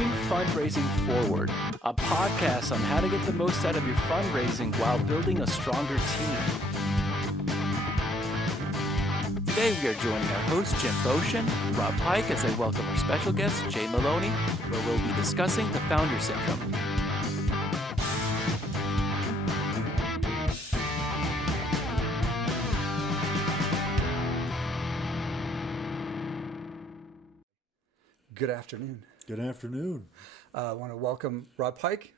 Taking Fundraising Forward, a podcast on how to get the most out of your fundraising while building a stronger team. Today we are joining our hosts Jim Beauchamp, Rob Pike, as they welcome our special guest, Jay Maloney, where we'll be discussing the founder syndrome. Good afternoon. Good afternoon. I want to welcome Rob Pike,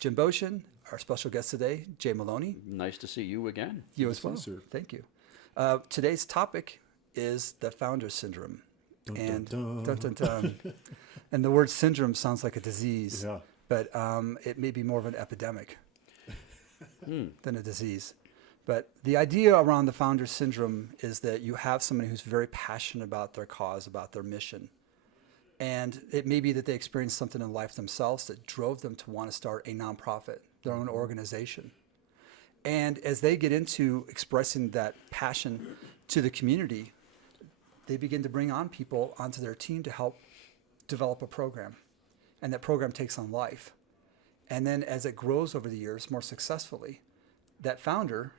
Jim Beauchamp, our special guest today, Jay Maloney. Nice to see you again. You as well. Sir. Thank you. Today's topic is the founder syndrome. Dun, dun, dun. Dun, dun. And the word syndrome sounds like a disease, Yeah. but it may be more of an epidemic than a disease. But the idea around the founder syndrome is that you have somebody who's very passionate about their cause, about their mission. And it may be that they experienced something in life themselves that drove them to want to start a nonprofit, their own organization. And as they get into expressing that passion to the community, they begin to bring on people onto their team to help develop a program. And that program takes on life. And then as it grows over the years more successfully, that founder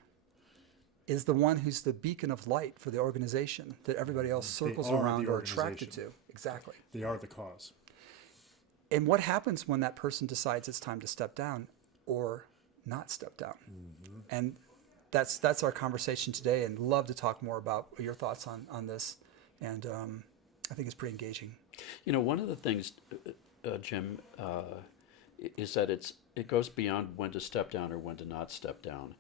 is the one who's the beacon of light for the organization that everybody else circles around or attracted to. Exactly. They are the cause. And what happens when that person decides it's time to step down or not step down? Mm-hmm. And that's our conversation today, and love to talk more about your thoughts on this. And I think it's pretty engaging. You know, one of the things, Jim, is that it goes beyond when to step down or when to not step down.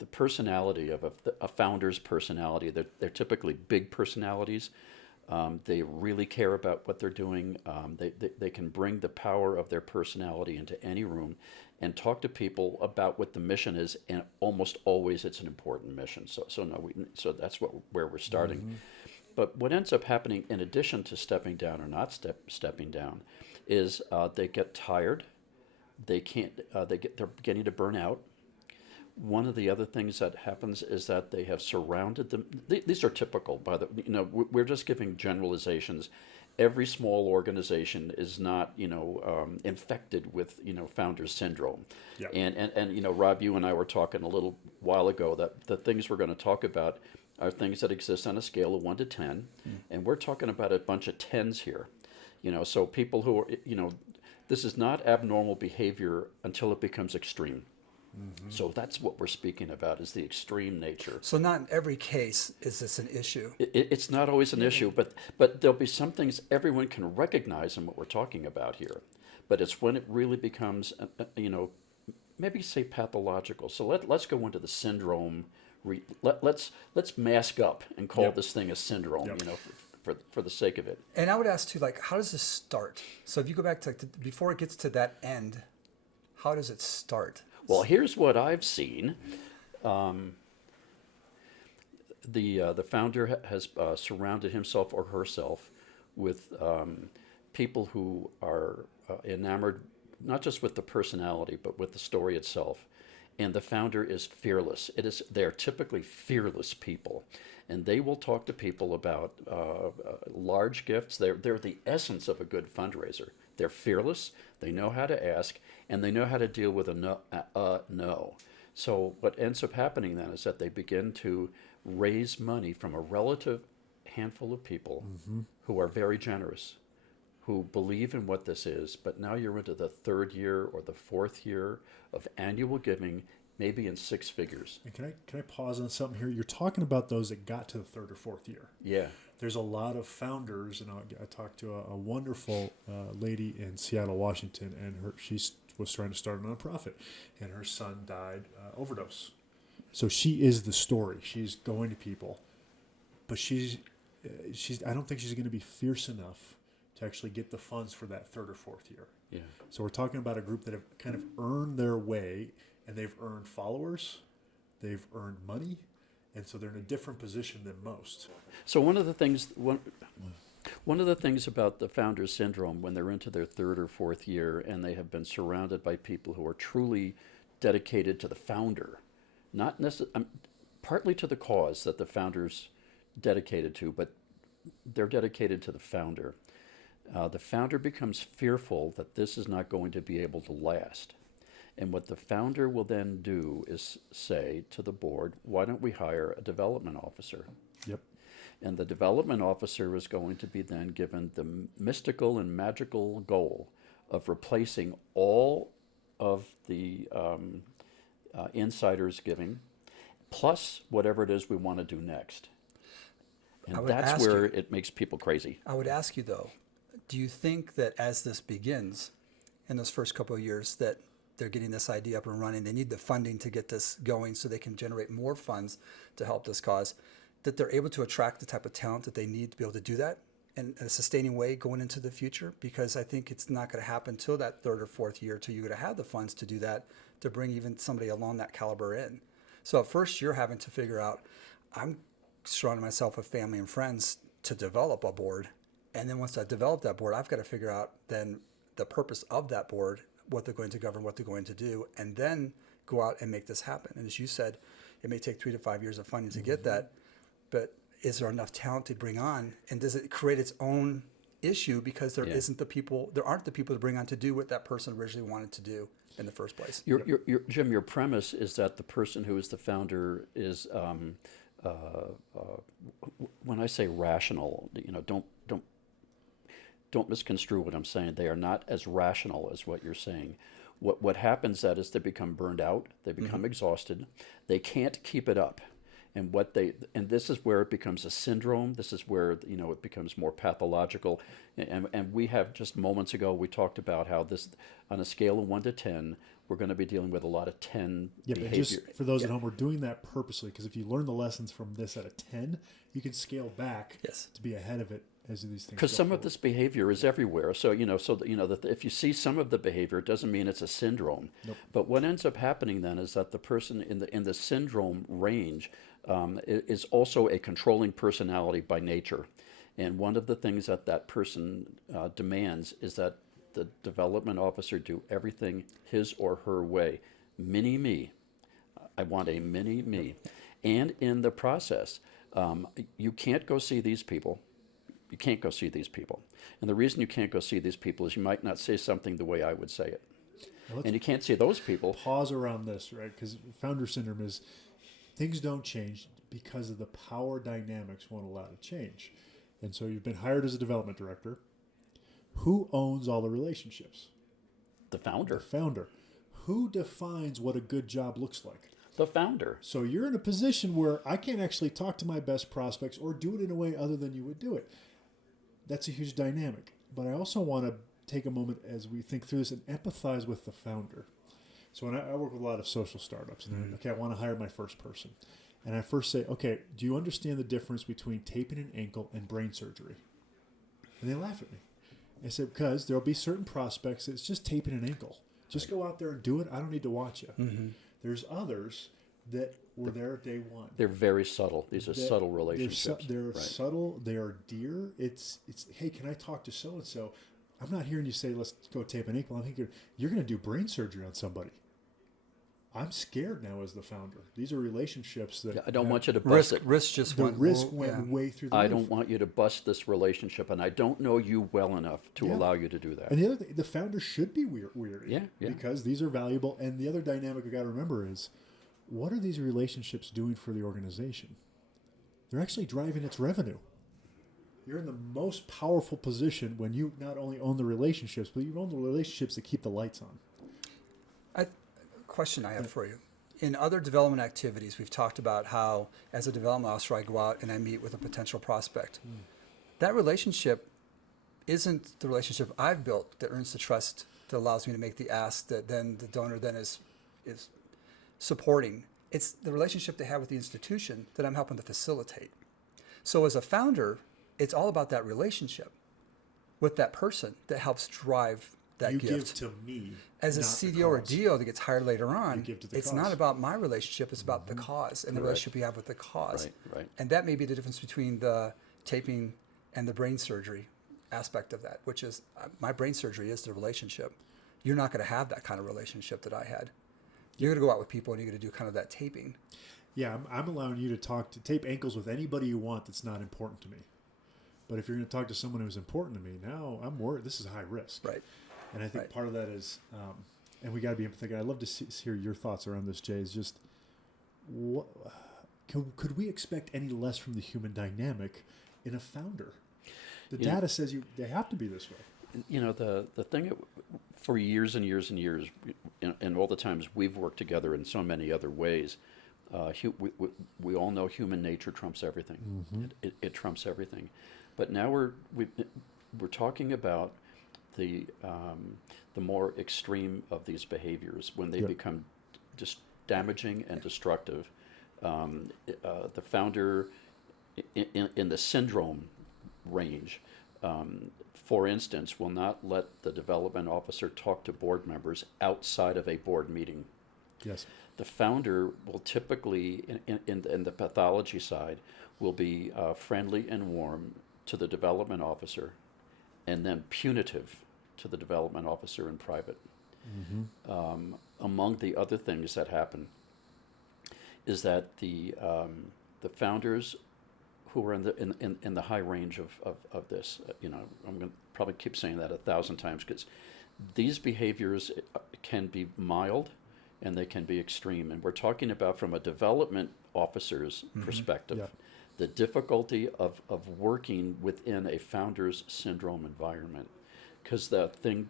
The personality of a founder's personality, they're typically big personalities. They really care about what they're doing. They can bring the power of their personality into any room and talk to people about what the mission is, and almost always it's an important mission. So that's where we're starting. Mm-hmm. But what ends up happening, in addition to stepping down or not stepping down, is they get tired. They're beginning to burn out. One of the other things that happens is that they have surrounded them. These are typical, we're just giving generalizations. Every small organization is not, infected with, founder syndrome. Yeah. And Rob, you and I were talking a little while ago that the things we're going to talk about are things that exist on a scale of 1 to 10. And we're talking about a bunch of 10s here. So people who are, this is not abnormal behavior until it becomes extreme. Mm-hmm. So that's what we're speaking about, is the extreme nature. So not in every case is this an issue. It's not always an issue, but there'll be some things everyone can recognize in what we're talking about here. But it's when it really becomes, maybe say pathological. So let's go into the syndrome. Let's mask up and call this thing a syndrome, for the sake of it. And I would ask too, how does this start? So if you go back to before it gets to that end, how does it start? Well, here's what I've seen. The founder has surrounded himself or herself with people who are enamored, not just with the personality, but with the story itself. And the founder is fearless. They're typically fearless people. And they will talk to people about large gifts. They're the essence of a good fundraiser. They're fearless, they know how to ask, and they know how to deal with a no. So what ends up happening then is that they begin to raise money from a relative handful of people who are very generous, who believe in what this is, but now you're into the third year or the fourth year of annual giving, maybe in 6 figures. And can I pause on something here? You're talking about those that got to the 3rd or 4th year. Yeah. There's a lot of founders, and I talked to a wonderful lady in Seattle, Washington, and she was trying to start a nonprofit, and her son died overdose. So she is the story. She's going to people, but she's I don't think she's going to be fierce enough to actually get the funds for that 3rd or 4th year. Yeah. So we're talking about a group that have kind of earned their way, and they've earned followers, they've earned money, and so they're in a different position than most. So one of the things about the founder syndrome, when they're into their 3rd or 4th year and they have been surrounded by people who are truly dedicated to the founder, not necessarily, partly to the cause that the founder's dedicated to, but they're dedicated to the founder. The founder becomes fearful that this is not going to be able to last. And what the founder will then do is say to the board, why don't we hire a development officer? Yep. And the development officer is going to be then given the mystical and magical goal of replacing all of the insiders giving, plus whatever it is we want to do next. And that's where it makes people crazy. I would ask you, though, do you think that as this begins, in those first couple of years, that they're getting this idea up and running, they need the funding to get this going so they can generate more funds to help this cause, that they're able to attract the type of talent that they need to be able to do that in a sustaining way going into the future? Because I think it's not going to happen till that third or fourth year till you're going to have the funds to do that, to bring even somebody along that caliber in. So at first you're having to figure out, I'm surrounding myself with family and friends to develop a board. And then once I develop that board, I've got to figure out then the purpose of that board, what they're going to govern, what they're going to do, and then go out and make this happen. And as you said, it may take 3 to 5 years of funding to get that, but is there enough talent to bring on? And does it create its own issue because there aren't the people to bring on to do what that person originally wanted to do in the first place? Jim, your premise is that the person who is the founder is, when I say rational, don't misconstrue what I'm saying. They are not as rational as what you're saying. What happens that is they become burned out, they become exhausted, they can't keep it up. And this is where it becomes a syndrome. This is where it becomes more pathological. And we have just moments ago we talked about how this, on a scale of 1 to 10, we're going to be dealing with a lot of 10 behavior. But just for those at home, we're doing that purposely because if you learn the lessons from this at a 10, you can scale back to be ahead of it as these things. Because some of this behavior is everywhere. So that if you see some of the behavior, it doesn't mean it's a syndrome. Nope. But what ends up happening then is that the person in the syndrome range is also a controlling personality by nature. And one of the things that person demands is that the development officer do everything his or her way. Mini me. I want a mini me. And in the process, you can't go see these people. You can't go see these people. And the reason you can't go see these people is you might not say something the way I would say it. And you can't see those people. Pause around this, right? Because founder syndrome is things don't change because of the power dynamics won't allow to change. And so you've been hired as a development director. Who owns all the relationships? The founder. The founder. Who defines what a good job looks like? The founder. So you're in a position where I can't actually talk to my best prospects or do it in a way other than you would do it. That's a huge dynamic. But I also want to take a moment as we think through this and empathize with the founder. So when I work with a lot of social startups, and I want to hire my first person. And I first say, okay, do you understand the difference between taping an ankle and brain surgery? And they laugh at me. I said, because there'll be certain prospects, it's just taping an ankle. Just go out there and do it. I don't need to watch you. Mm-hmm. There's others that were there day one. They're very subtle. These are subtle relationships. They're subtle. They are dear. It's hey, can I talk to so-and-so? I'm not hearing you say, let's go tape an ankle. I'm thinking, you're going to do brain surgery on somebody. I'm scared now as the founder. These are relationships that... I don't want you to bust it. Risk just the went... risk went way through the I roof. don't want you to bust this relationship, and I don't know you well enough to allow you to do that. And the other thing, the founder should be weary. Yeah. Because these are valuable. And the other dynamic we got to remember is, what are these relationships doing for the organization? They're actually driving its revenue. You're in the most powerful position when you not only own the relationships, but you own the relationships that keep the lights on. Question I have for you. In other development activities, we've talked about how, as a development officer, I go out and I meet with a potential prospect. That relationship isn't the relationship I've built that earns the trust that allows me to make the ask that then the donor then is supporting. It's the relationship they have with the institution that I'm helping to facilitate. So as a founder, it's all about that relationship with that person that helps drive that gift. You give to me. As a CDO or DO that gets hired later on, it's cause. not about my relationship, it's about the cause and the relationship you have with the cause. Right. And that may be the difference between the taping and the brain surgery aspect of that, which is my brain surgery is the relationship. You're not going to have that kind of relationship that I had. You're going to go out with people and you're going to do kind of that taping. Yeah, I'm allowing you to tape ankles with anybody you want that's not important to me. But if you're going to talk to someone who's important to me, now I'm worried. This is high risk. Right. And I think part of that is, and we got to be empathetic. I'd love to hear your thoughts around this, Jay, is just, what, could we expect any less from the human dynamic in a founder? The data says they have to be this way. The thing for years and years and years, and all the times we've worked together in so many other ways, we all know human nature trumps everything. Mm-hmm. It trumps everything. But now we're talking about the more extreme of these behaviors when they become just damaging and destructive. The founder in the syndrome range, for instance, will not let the development officer talk to board members outside of a board meeting. Yes. The founder will typically, in the pathology side, will be friendly and warm to the development officer, and then punitive to the development officer in private. Mm-hmm. Among the other things that happen is that the founders who are in the high range of this, I'm going to probably keep saying that 1,000 times, because these behaviors can be mild and they can be extreme. And we're talking about, from a development officer's perspective, the difficulty of working within a founder's syndrome environment. Because the thing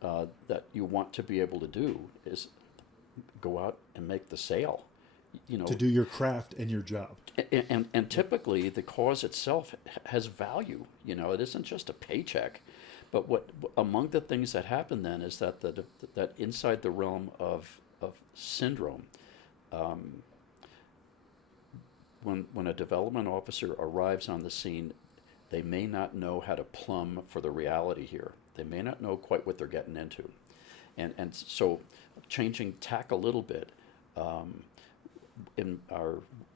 that you want to be able to do is go out and make the sale. To do your craft and your job. And typically the cause itself has value. It isn't just a paycheck. But what among the things that happen then is that that inside the realm of syndrome, when a development officer arrives on the scene, they may not know how to plumb for the reality here. They may not know quite what they're getting into. And so, changing tack a little bit, in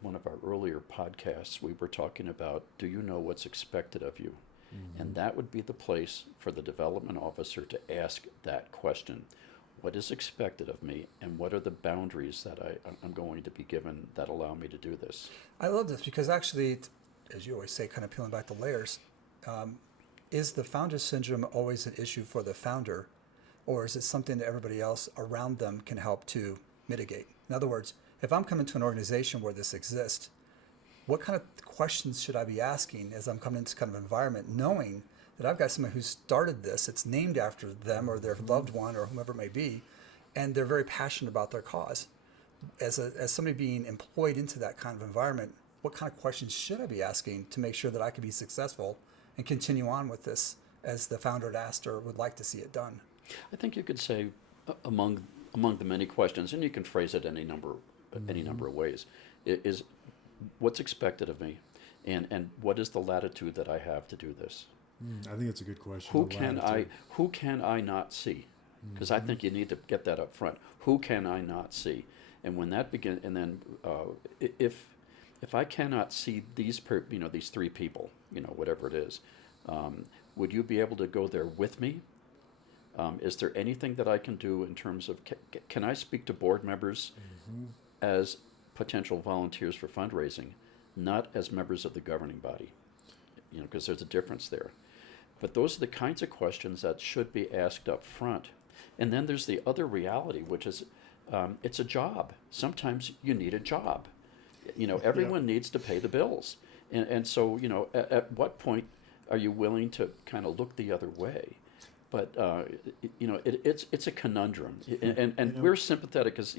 one of our earlier podcasts, we were talking about, do you know what's expected of you? Mm-hmm. And that would be the place for the development officer to ask that question. What is expected of me, and what are the boundaries that I'm going to be given that allow me to do this? I love this because actually, as you always say, kind of peeling back the layers, is the founder syndrome always an issue for the founder, or is it something that everybody else around them can help to mitigate? In other words, if I'm coming to an organization where this exists, what kind of questions should I be asking as I'm coming into this kind of environment, knowing that I've got someone who started this, it's named after them or their loved one or whomever it may be, and they're very passionate about their cause. As somebody being employed into that kind of environment, what kind of questions should I be asking to make sure that I can be successful and continue on with this as the founder had asked or would like to see it done? I think you could say among the many questions, and you can phrase it any number of ways, is what's expected of me, and what is the latitude that I have to do this? I think it's a good question. Who can I not see? Because I think you need to get that up front. Who can I not see? And when that begins, and then if I cannot see these three people, whatever it is, would you be able to go there with me? Is there anything that I can do in terms of, can I speak to board members as potential volunteers for fundraising, not as members of the governing body? Because there's a difference there. But those are the kinds of questions that should be asked up front. And then there's the other reality, which is it's a job. Sometimes you need a job. Everyone needs to pay the bills. And so, at what point are you willing to kind of look the other way? But, it's a conundrum. And we're sympathetic because,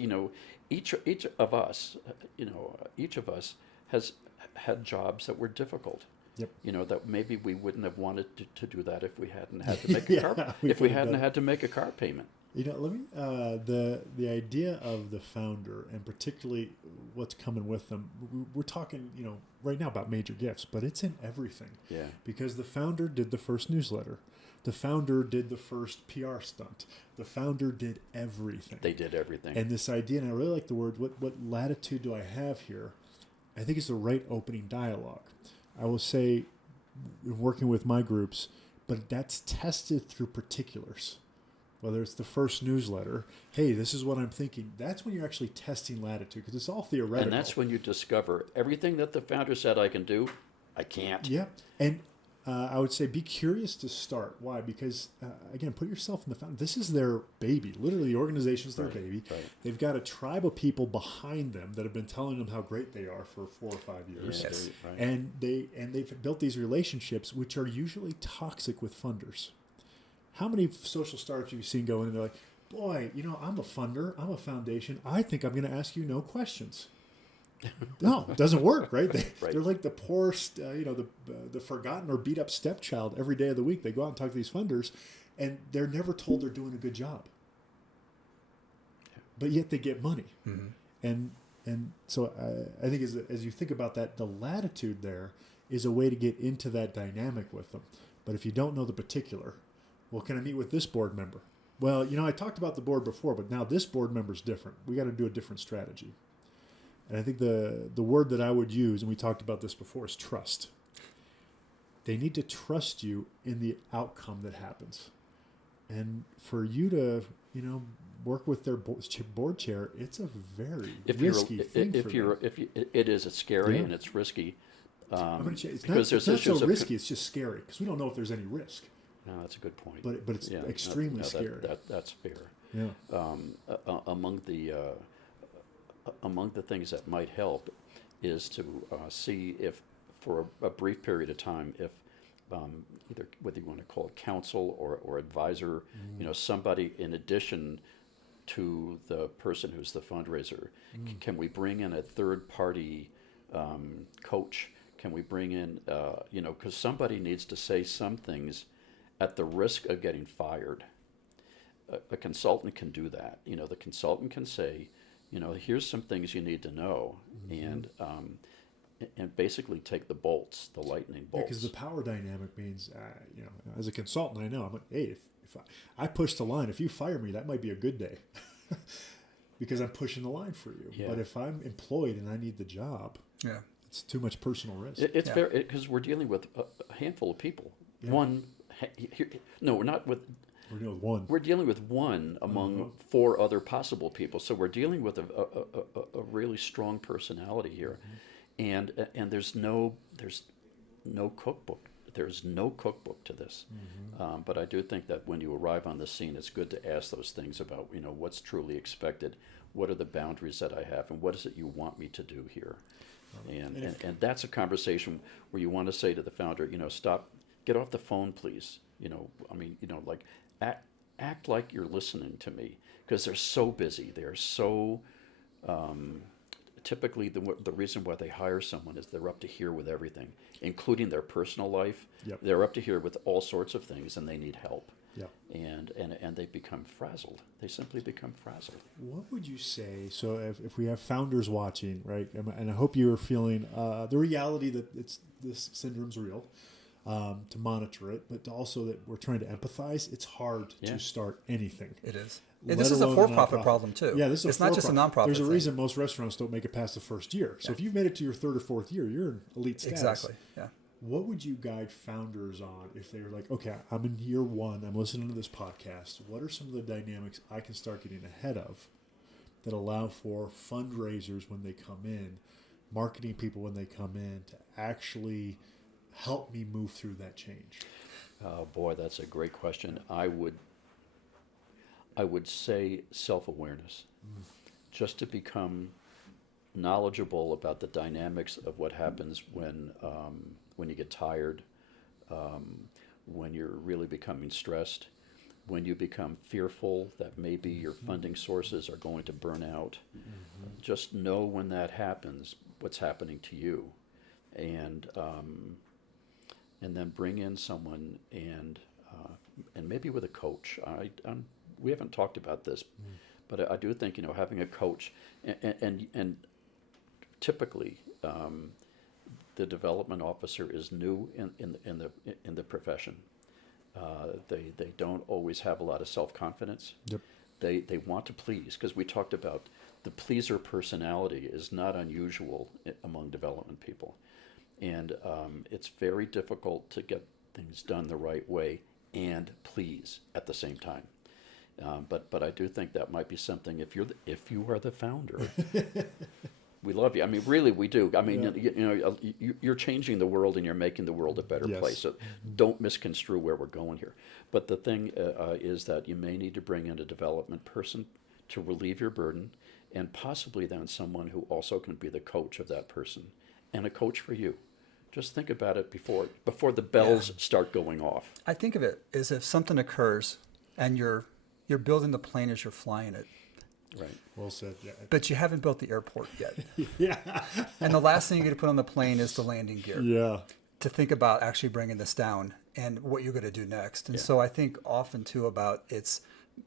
each of us has had jobs that were difficult. Yep. That maybe we wouldn't have wanted to do that if we hadn't had to make had to make a car payment. Let me the idea of the founder, and particularly what's coming with them. We're talking, right now about major gifts, but it's in everything. Yeah. Because the founder did the first newsletter. The founder did the first PR stunt. The founder did everything. They did everything. And this idea, and I really like the word, what latitude do I have here? I think it's the right opening dialogue. I will say, working with my groups, but that's tested through particulars. Whether it's the first newsletter, hey, this is what I'm thinking. That's when you're actually testing latitude, because it's all theoretical. And that's when you discover everything that the founder said I can do, I can't. Yeah. And I would say be curious to start. Why? Because, again, put yourself in the founder. This is their baby. Literally, the organization's their baby. Right. They've got a tribe of people behind them that have been telling them how great they are for 4 or 5 years. Yes. Right. And they've built these relationships, which are usually toxic with funders. How many social startups have you seen go in and they're like, boy, I'm a funder, I'm a foundation, I think I'm going to ask you no questions. No, it doesn't work, right? They're like the poorest, the forgotten or beat up stepchild every day of the week. They go out and talk to these funders, and they're never told they're doing a good job. But yet they get money. Mm-hmm. And so I think as you think about that, the latitude there is a way to get into that dynamic with them. But if you don't know the particular, well, can I meet with this board member? Well, I talked about the board before, but now this board member's different. We got to do a different strategy. And I think the word that I would use, and we talked about this before, is trust. They need to trust you in the outcome that happens. And for you to, work with their board chair, it's a very risky thing for them. It's scary and it's risky. It's not so risky, it's just scary, because we don't know if there's any risk. No, that's a good point. But it's extremely scary. That's fair. Yeah. Among the things that might help is to see if, for a brief period of time, if either whether you want to call it counsel or advisor, somebody in addition to the person who's the fundraiser, can we bring in a third party coach? Can we bring in, because somebody needs to say some things at the risk of getting fired. A consultant can do that. The consultant can say, here's some things you need to know, and basically take the lightning bolts. Because the power dynamic means, as a consultant, I know, I'm like, hey, if I push the line, if you fire me, that might be a good day, because I'm pushing the line for you. Yeah. But if I'm employed and I need the job, it's too much personal risk. It's fair, because we're dealing with a handful of people. Yeah. We're not with. We're dealing with one. We're dealing with one among 4 other possible people. So we're dealing with a really strong personality here, and there's no cookbook. There's no cookbook to this. But I do think that when you arrive on the scene, it's good to ask those things about what's truly expected, what are the boundaries that I have, and what is it you want me to do here, and that's a conversation where you want to say to the founder, stop, get off the phone, please. Act like you're listening to me, because they're so busy. They're so typically the reason why they hire someone is they're up to here with everything, including their personal life. Yep. They're up to here with all sorts of things, and they need help. Yep. And they become frazzled. They simply become frazzled. What would you say? So if we have founders watching, right, and I hope you're feeling the reality that this syndrome's real. To monitor it, but also that we're trying to empathize. It's hard to start anything. It is. And this is a for-profit problem too. Yeah, this is it's not just a nonprofit. There's a reason most restaurants don't make it past the first year. So if you've made it to your 3rd or 4th year, you're in elite status. Exactly. Yeah. What would you guide founders on if they were like, okay, I'm in year 1, I'm listening to this podcast. What are some of the dynamics I can start getting ahead of that allow for fundraisers when they come in, marketing people when they come in, to actually help me move through that change? Oh boy, that's a great question. I would say self-awareness, just to become knowledgeable about the dynamics of what happens when you get tired, when you're really becoming stressed, when you become fearful that maybe your funding sources are going to burn out. Just know when that happens, what's happening to you, and then bring in someone and maybe with a coach. We haven't talked about this, but I do think having a coach and typically the development officer is new in the profession. They don't always have a lot of self-confidence. Yep. They want to please, because we talked about the pleaser personality is not unusual among development people. And it's very difficult to get things done the right way and please at the same time. But I do think that might be something, if you are the founder, We love you. I mean, really, we do. I mean, you're changing the world and you're making the world a better place. So don't misconstrue where we're going here. But the thing is that you may need to bring in a development person to relieve your burden, and possibly then someone who also can be the coach of that person and a coach for you. Just think about it before the bells start going off. I think of it as if something occurs and you're building the plane as you're flying it. Right. Well said. Yeah. But you haven't built the airport yet. Yeah. And the last thing you're going to put on the plane is the landing gear. Yeah. To think about actually bringing this down and what you're going to do next. And so I think often too about it's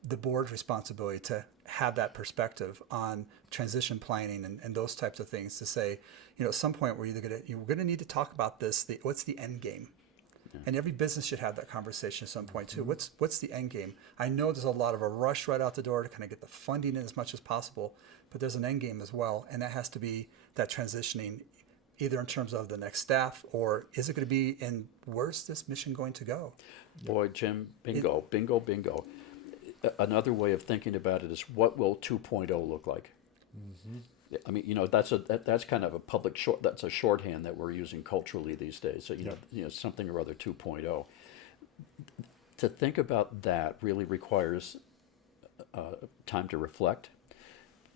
the board's responsibility to have that perspective on transition planning and those types of things, to say, at some point we're going to need to talk about this. What's the end game? And every business should have that conversation at some point too. What's the end game? I know there's a lot of a rush right out the door to kind of get the funding in as much as possible, but there's an end game as well, and that has to be that transitioning, either in terms of the next staff, or is it going to be in where's this mission going to go? Boy, Jim, bingo. Another way of thinking about it is, what will 2.0 look like? Mm-hmm. I mean, that's kind of a that's a shorthand that we're using culturally these days. So, something or other 2.0. To think about that really requires time to reflect.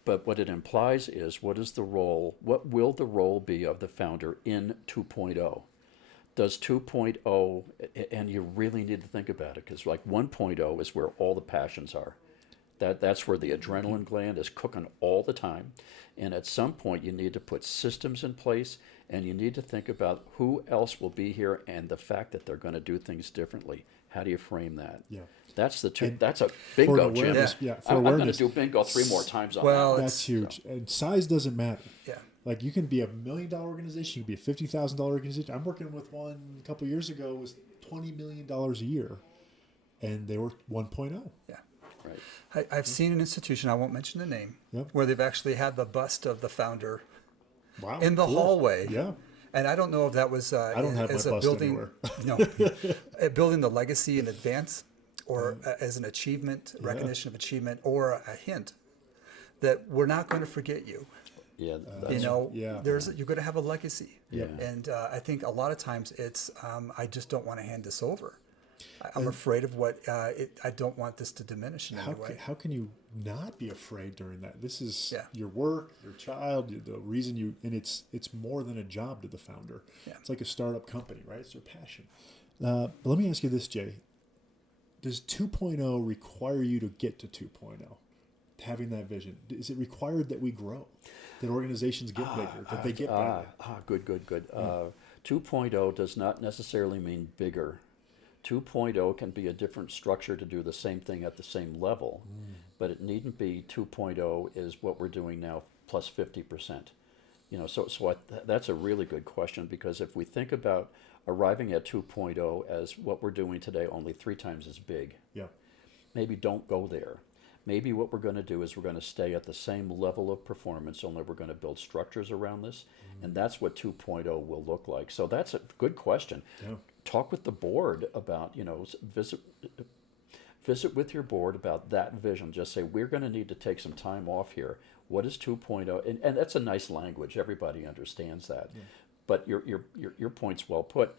But what it implies is, what will the role be of the founder in 2.0? Does 2.0, and you really need to think about it, because like 1.0 is where all the passions are. That's where the adrenaline gland is cooking all the time. And at some point, you need to put systems in place, and you need to think about who else will be here and the fact that they're going to do things differently. How do you frame that? Yeah. That's that's a bingo, Jim. I'm going to do bingo 3 more times on that. That's huge. And size doesn't matter. Yeah. Like, you can be $1 million organization, you can be a $50,000 organization. I'm working with one a couple of years ago, was $20 million a year, and they were 1.0. Yeah. Right. I've seen an institution, I won't mention the name, where they've actually had the bust of the founder in the hallway. Yeah. And I don't know if that was I don't have my bust building, anywhere. building the legacy in advance, or as an achievement, recognition of achievement, or a hint that we're not going to forget you. Yeah, you're going to have a legacy. Yeah. And I think a lot of times it's, I just don't want to hand this over. I'm afraid of what, I don't want this to diminish in any way. How can you not be afraid during that? This is your work, your child, the reason and it's more than a job to the founder. Yeah. It's like a startup company, right? It's their passion. But let me ask you this, Jay. Does 2.0 require you to get to 2.0? Having that vision, is it required that we grow, that organizations get bigger, that they get better? Good. 2.0 does not necessarily mean bigger. 2.0 can be a different structure to do the same thing at the same level, but it needn't be 2.0 is what we're doing now plus 50%. That's a really good question, because if we think about arriving at 2.0 as what we're doing today, only 3 times as big, maybe don't go there. Maybe what we're going to do is we're going to stay at the same level of performance, only we're going to build structures around this, and that's what 2.0 will look like. So that's a good question. Yeah. Talk with the board about, visit with your board about that vision. Just say, we're going to need to take some time off here. What is 2.0? And that's a nice language. Everybody understands that. Yeah. But your point's well put.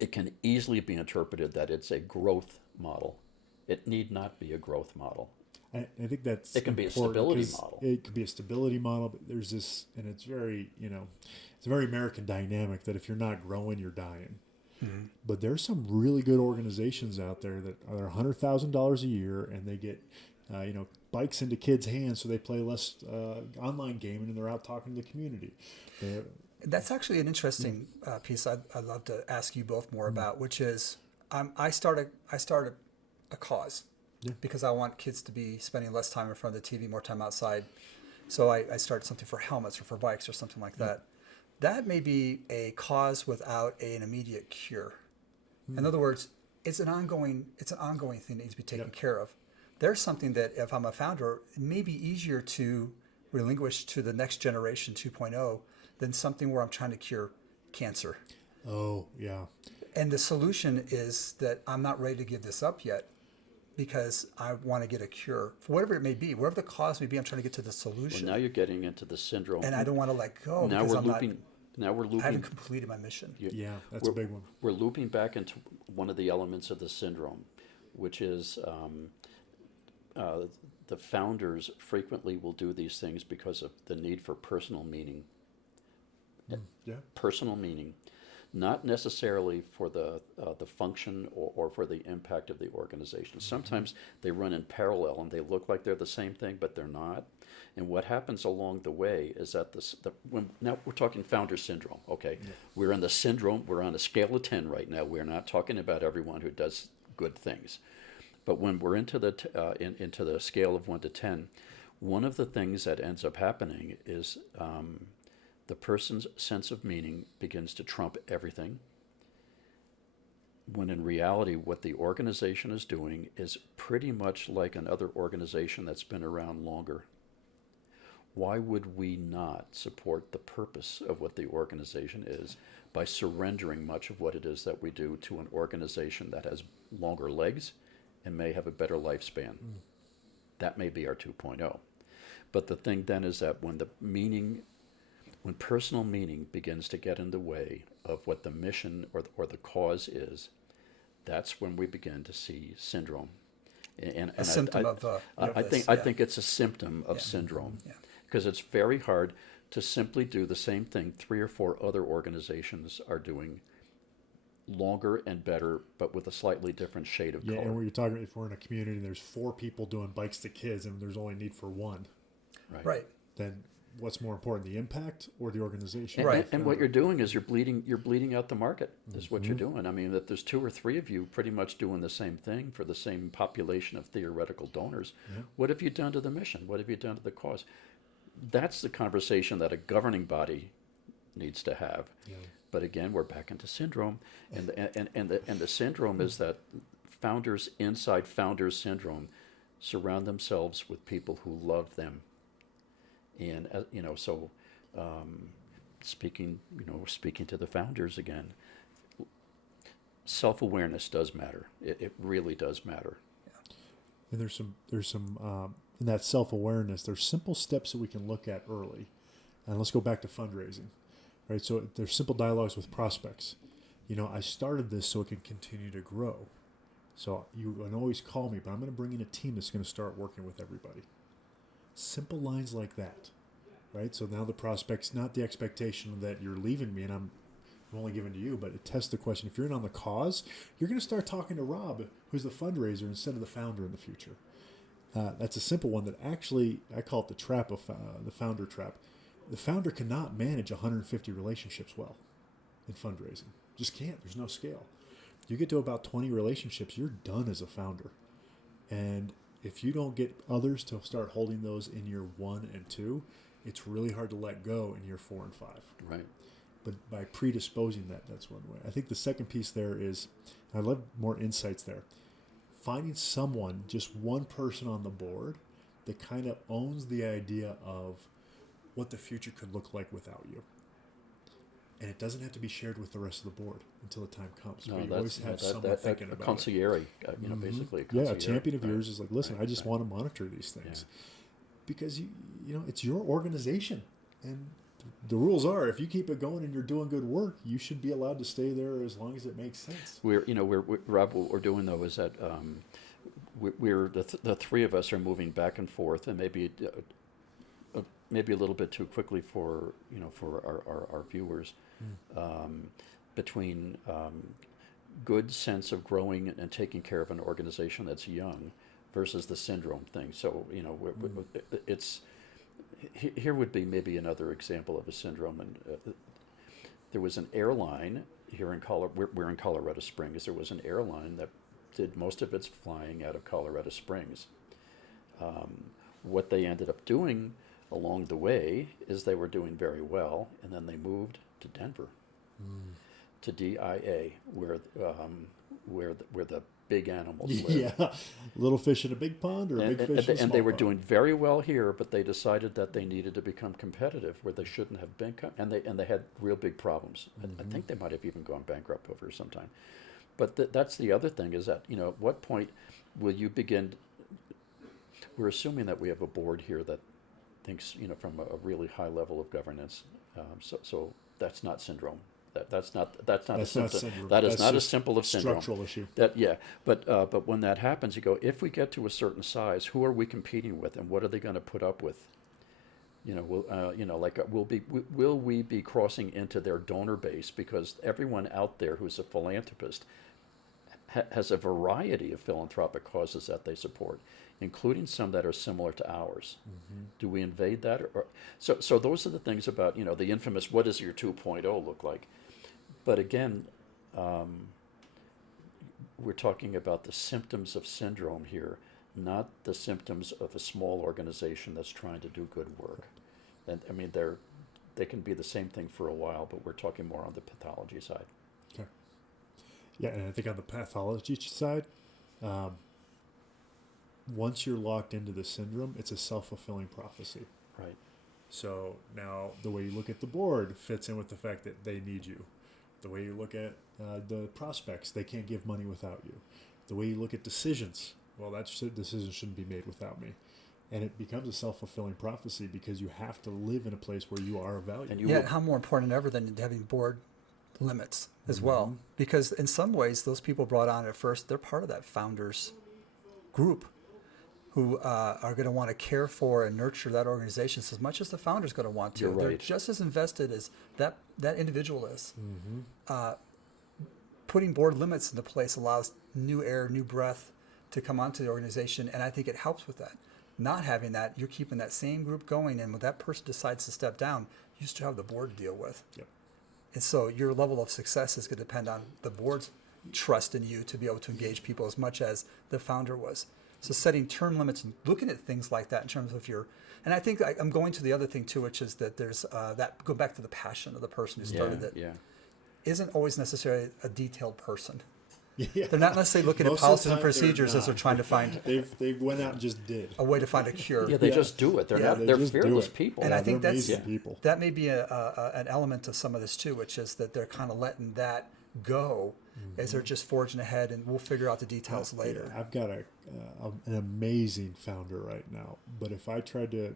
It can easily be interpreted that it's a growth model. It need not be a growth model. I think that's it can be a stability model. It could be a stability model, but there's this, and it's very, it's a very American dynamic that if you're not growing, you're dying. Mm-hmm. But there's some really good organizations out there that are $100,000 a year, and they get, bikes into kids' hands so they play less online gaming, and they're out talking to the community. That's actually an interesting piece I'd love to ask you both more about, which is I started a cause because I want kids to be spending less time in front of the TV, more time outside. So I started something for helmets or for bikes or something like that. That may be a cause without an immediate cure. In other words, it's an ongoing thing that needs to be taken care of. There's something that if I'm a founder, it may be easier to relinquish to the next generation 2.0 than something where I'm trying to cure cancer. Oh, yeah. And the solution is that I'm not ready to give this up yet. because I want to get a cure for whatever it may be, whatever the cause may be. I'm trying to get to the Well, solution, now you're getting into the syndrome. and I don't want to let go Now because we're I'm looping. Now we're not. I haven't looping. completed my mission. Yeah, that's a big one. We're looping back into one of the elements of the syndrome, which is the founders frequently will do these things because of the need for personal meaning. Yeah. Personal meaning, not necessarily for the function or for the impact of the organization. Sometimes they run in parallel and they look like they're the same thing, but they're not. And what happens along the way is that now we're talking founder syndrome. Okay, we're in the syndrome. We're on a scale of 10 right now. We're not talking about everyone who does good things, but when we're into the scale of 1 to 10, one of the things that ends up happening is the person's sense of meaning begins to trump everything, when in reality what the organization is doing is pretty much like another organization that's been around longer. Why would we not support the purpose of what the organization is by surrendering much of what it is that we do to an organization that has longer legs and may have a better lifespan? That may be our 2.0. But the thing then is that when personal meaning begins to get in the way of what the mission or the cause is, that's when we begin to see syndrome. And A symptom I think it's a symptom of syndrome, because it's very hard to simply do the same thing 3 or 4 other organizations are doing longer and better, but with a slightly different shade of color. Yeah, and when you're talking, if we're in a community and there's 4 people doing bikes to kids and there's only need for 1, Right. then what's more important, the impact or the organization? And what you're doing is you're bleeding out the market, is what you're doing. I mean, that there's 2 or 3 of you pretty much doing the same thing for the same population of theoretical donors. What have you done to the mission? What have you done to the cause? That's the conversation that a governing body needs to have. But again, we're back into syndrome, and the syndrome is that founders inside founders syndrome surround themselves with people who love them. And so speaking to the founders again, self-awareness does matter. It really does matter. And there's some in that self-awareness, there's simple steps that we can look at early. And let's go back to fundraising, right? So there's simple dialogues with prospects. I started this so it can continue to grow. So you can always call me, but I'm going to bring in a team that's going to start working with everybody. Simple lines like that, right? So now the prospect's not the expectation that you're leaving me and I'm only giving to you, but it tests the question. If you're in on the cause, you're going to start talking to Rob, who's the fundraiser, instead of the founder in the future. That's a simple one that actually, I call it the trap of the founder trap. The founder cannot manage 150 relationships well in fundraising. Just can't. There's no scale. You get to about 20 relationships, you're done as a founder. And if you don't get others to start holding those in year 1 and 2, it's really hard to let go in year 4 and 5. Right. But by predisposing that's one way. I think the second piece there is, I'd love more insights there. Finding someone, just one person on the board, that kind of owns the idea of what the future could look like without you. And it doesn't have to be shared with the rest of the board until the time comes. No, but you always have someone thinking about it. Concierge, basically. Yeah, a champion of yours is like, listen, I just want to monitor these things. Because it's your organization. And the rules are, if you keep it going and you're doing good work, you should be allowed to stay there as long as it makes sense. Rob, what we're doing though is that we're the 3 of us are moving back and forth, and maybe a little bit too quickly for our viewers, between good sense of growing and taking care of an organization that's young versus the syndrome thing. So it's. Here would be maybe another example of a syndrome. And there was an airline here in Colorado. We're in Colorado Springs. There was an airline that did most of its flying out of Colorado Springs. What they ended up doing along the way is they were doing very well, and then they moved to Denver, to DIA, where the big animals live. Yeah, little fish in a big pond, or a big fish in a small And they were pond. doing very well here, but they decided that they needed to become competitive where they shouldn't have been, and they had real big problems. I think they might have even gone bankrupt over some time. But that's the other thing is that, at what point will you begin? We're assuming that we have a board here that thinks, from a really high level of governance. So that's not syndrome. That's not a symptom. syndrome. That is That's not a just simple of syndrome. structural issue. But when that happens, you go, if we get to a certain size, who are we competing with, and what are they going to put up with? Will we be crossing into their donor base, because everyone out there who's a philanthropist has a variety of philanthropic causes that they support, including some that are similar to ours. Mm-hmm. Do we invade that? So those are the things about, the infamous, what does your 2.0 look like? But again, we're talking about the symptoms of syndrome here, not the symptoms of a small organization that's trying to do good work. And I mean, they can be the same thing for a while, but we're talking more on the pathology side. Okay. Yeah, and I think on the pathology side, once you're locked into the syndrome, it's a self-fulfilling prophecy. Right. So now the way you look at the board fits in with the fact that they need you. The way you look at the prospects, they can't give money without you. The way you look at decisions, well, that decision shouldn't be made without me. And it becomes a self-fulfilling prophecy because you have to live in a place where you are of value. And how more important ever than having board limits as well. Because in some ways, those people brought on at first, they're part of that founders group who are going to want to care for and nurture that organization as much as the founder's going to want to. You're right. They're just as invested as that individual is. Putting board limits into place allows new air, new breath to come onto the organization, and I think it helps with that. Not having that, you're keeping that same group going, and when that person decides to step down, you still have the board to deal with. Yep. And so your level of success is going to depend on the board's trust in you to be able to engage people as much as the founder was. So setting term limits and looking at things like that in terms of and I think I'm going to the other thing too, which is that there's go back to the passion of the person who started it. Yeah. Isn't always necessarily a detailed person. Yeah. They're not necessarily looking Most at of the policies and time, procedures they're as they're not. trying to find They went out and just did. a way to find a cure. Yeah, they just do it. They're they they're just do fearless it. people. And I think they're that's amazing people. that may be an element of some of this too, which is that they're kind of letting that go as they're just forging ahead, and we'll figure out the details later. I've got an amazing founder right now, but if I tried to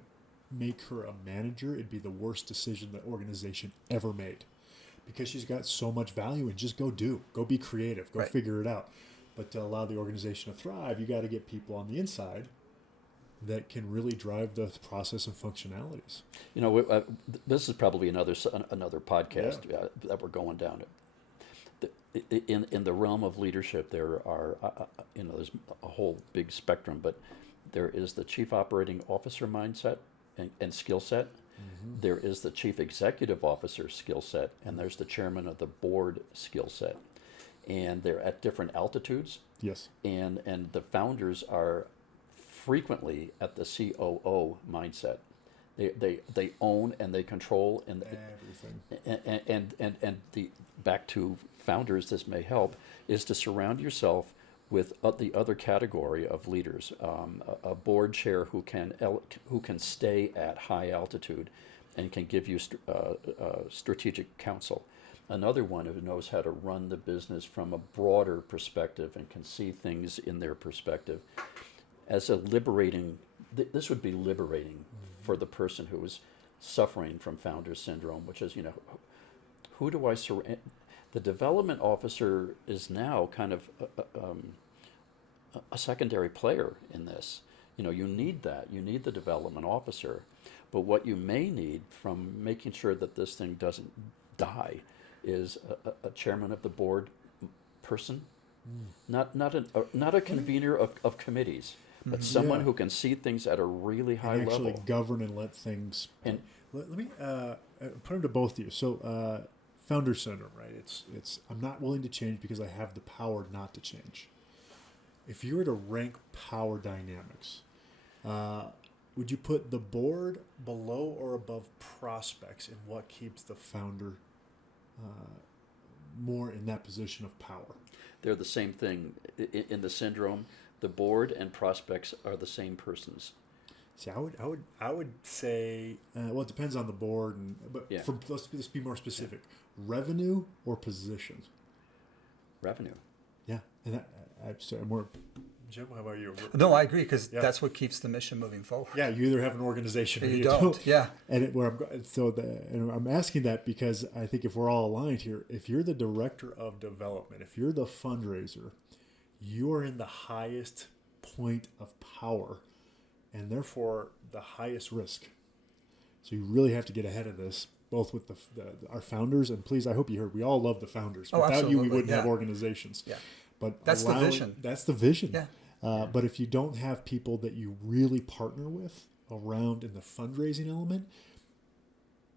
make her a manager, it'd be the worst decision the organization ever made, because she's got so much value and just go be creative, go Right. figure it out. But to allow the organization to thrive, you got to get people on the inside that can really drive the process and functionalities. This is probably another podcast that we're going down. In the realm of leadership, there are there's a whole big spectrum, but there is the chief operating officer mindset and skill set. There is the chief executive officer skill set, and there's the chairman of the board skill set, and they're at different altitudes. Yes. And the founders are frequently at the COO mindset. They own and they control and Everything. and the back to founders, this may help, is to surround yourself with the other category of leaders, a board chair who can stay at high altitude and can give you strategic counsel. Another one who knows how to run the business from a broader perspective and can see things in their perspective. As a liberating, this would be liberating for the person who is suffering from founder syndrome, which is, who do I surround? The development officer is now kind of a secondary player in this. You need that. You need the development officer. But what you may need from making sure that this thing doesn't die is a chairman of the board person, not a convener of committees, but someone who can see things at a really high and actually level. govern and let things. And let me put them to both of you. So, founder syndrome, right? It's I'm not willing to change because I have the power not to change. If you were to rank power dynamics, would you put the board below or above prospects in what keeps the founder more in that position of power? they're the same thing. In the syndrome, the board and prospects are the same persons. See, I would say, well, it depends on the board, but Yeah. let's be more specific. Revenue or position? Revenue. Yeah, and Jim, how about you? No, I agree, because Yeah. that's what keeps the mission moving forward. Yeah, you either have an organization or You you don't. Yeah. And I'm asking that because I think if we're all aligned here, if you're the director of development, if you're the fundraiser, you are in the highest point of power and therefore the highest risk. So you really have to get ahead of this, both with our founders, and please, I hope you heard, we all love the founders. Oh, Without you, we absolutely. wouldn't have Yeah. organizations. Yeah. But That's the vision. That's the vision. Yeah. But if you don't have people that you really partner with around in the fundraising element,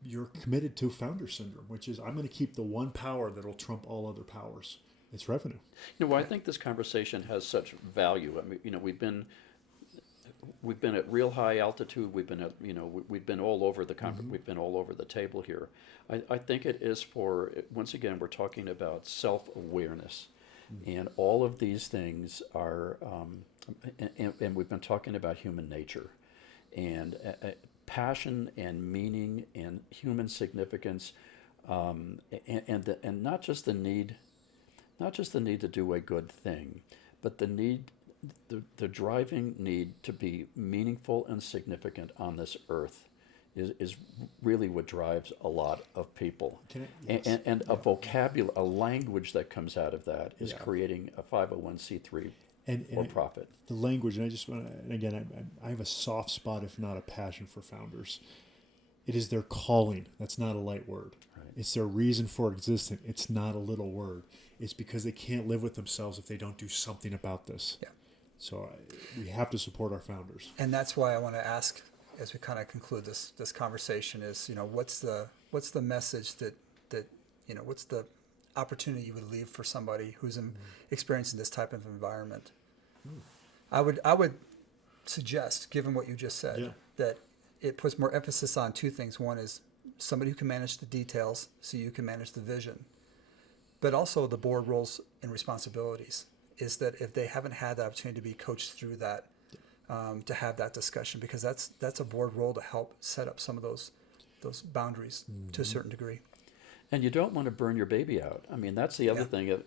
you're committed to founder syndrome, which is I'm going to keep the one power that'll trump all other powers. It's revenue. I think this conversation has such value. I mean, we've been at real high altitude. We've been at, we've been all over the we've been all over the table here. I think it is for, once again, we're talking about self-awareness. And all of these things are, and we've been talking about human nature, and passion and meaning and human significance, and not just the need to do a good thing, but the driving need to be meaningful and significant on this earth is really what drives a lot of people. And a vocabulary, a language that comes out of that is creating a 501c3 for profit. The language, and I just want to, and again, I have a soft spot, if not a passion, for founders. It is their calling. That's not a light word. Right. It's their reason for existence. It's not a little word. It's because they can't live with themselves if they don't do something about this. Yeah. So we have to support our founders. And that's why I want to ask, as we kind of conclude this conversation, is what's the message that what's the opportunity you would leave for somebody who's experiencing this type of environment? I would suggest, given what you just said, that it puts more emphasis on two things. One is somebody who can manage the details, so you can manage the vision, but also the board roles and responsibilities. Is that if they haven't had the opportunity to be coached through that, to have that discussion, because that's a board role to help set up some of those boundaries to a certain degree. And you don't want to burn your baby out. I mean, that's the other thing.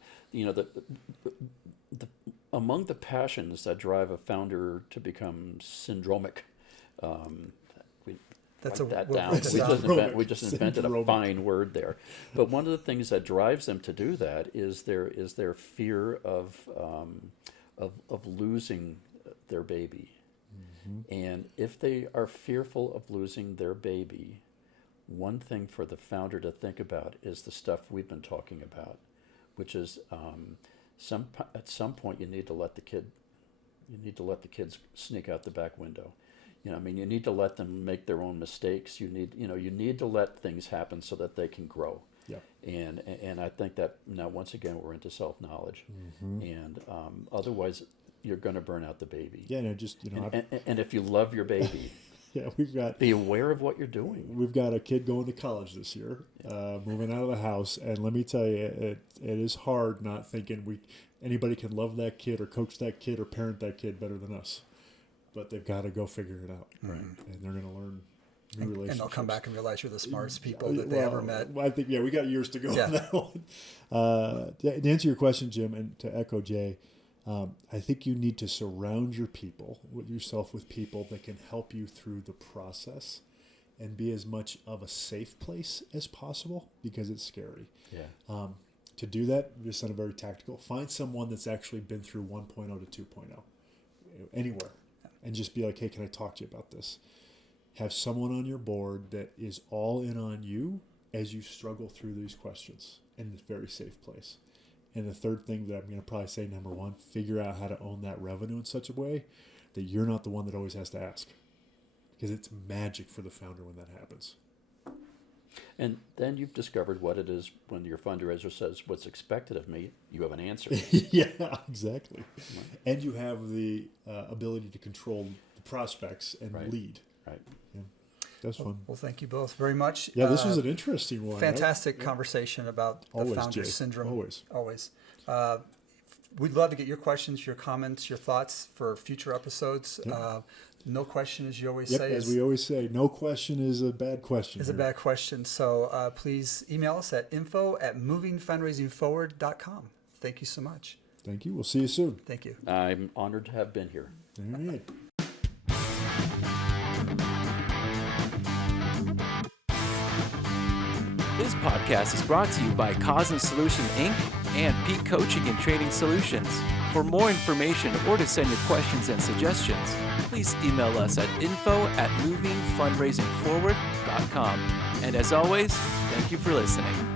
Among the passions that drive a founder to become syndromic, That's write a that we'll down. write that down. We just invented a fine word there. But one of the things that drives them to do that is their fear of losing their baby. And if they are fearful of losing their baby, one thing for the founder to think about is the stuff we've been talking about, which is at some point you need to let the kids sneak out the back window. You need to let them make their own mistakes. You need to let things happen so that they can grow. Yeah. And I think that now once again we're into self-knowledge, and otherwise you're going to burn out the baby. Yeah, no, and if you love your baby, be aware of what you're doing. We've got a kid going to college this year, moving out of the house, and let me tell you, it is hard not thinking anybody can love that kid or coach that kid or parent that kid better than us. But they've got to go figure it out, Right. And they're going to learn new relationships. And they'll come back and realize you're the smartest people that they ever met. Well, I think we got years to go on that one. To answer your question, Jim, and to echo Jay, I think you need to surround yourself with people that can help you through the process and be as much of a safe place as possible, because it's scary. Yeah. To do that, just on a very tactical, find someone that's actually been through 1.0 to 2.0 anywhere, and just be like, hey, can I talk to you about this? Have someone on your board that is all in on you as you struggle through these questions in this very safe place. And the third thing that I'm going to probably say, number one, figure out how to own that revenue in such a way that you're not the one that always has to ask. Because it's magic for the founder when that happens. And then you've discovered what it is when your fundraiser says what's expected of me, you have an answer. Yeah, exactly. Right. And you have the ability to control the prospects and lead. Right. Yeah. That's fun. Well, thank you both very much. Yeah, this was an interesting one. Fantastic conversation about the founder syndrome. Always. We'd love to get your questions, your comments, your thoughts for future episodes. Yep. No question, as you always say. As we always say, no question is a bad question. Is a bad question. So please email us at info@movingfundraisingforward.com. Thank you so much. Thank you. We'll see you soon. Thank you. I'm honored to have been here. All right. This podcast is brought to you by Cause and Solution Inc. and Peak Coaching and Training Solutions. For more information or to send your questions and suggestions, please email us at info@movingfundraisingforward.com. And as always, thank you for listening.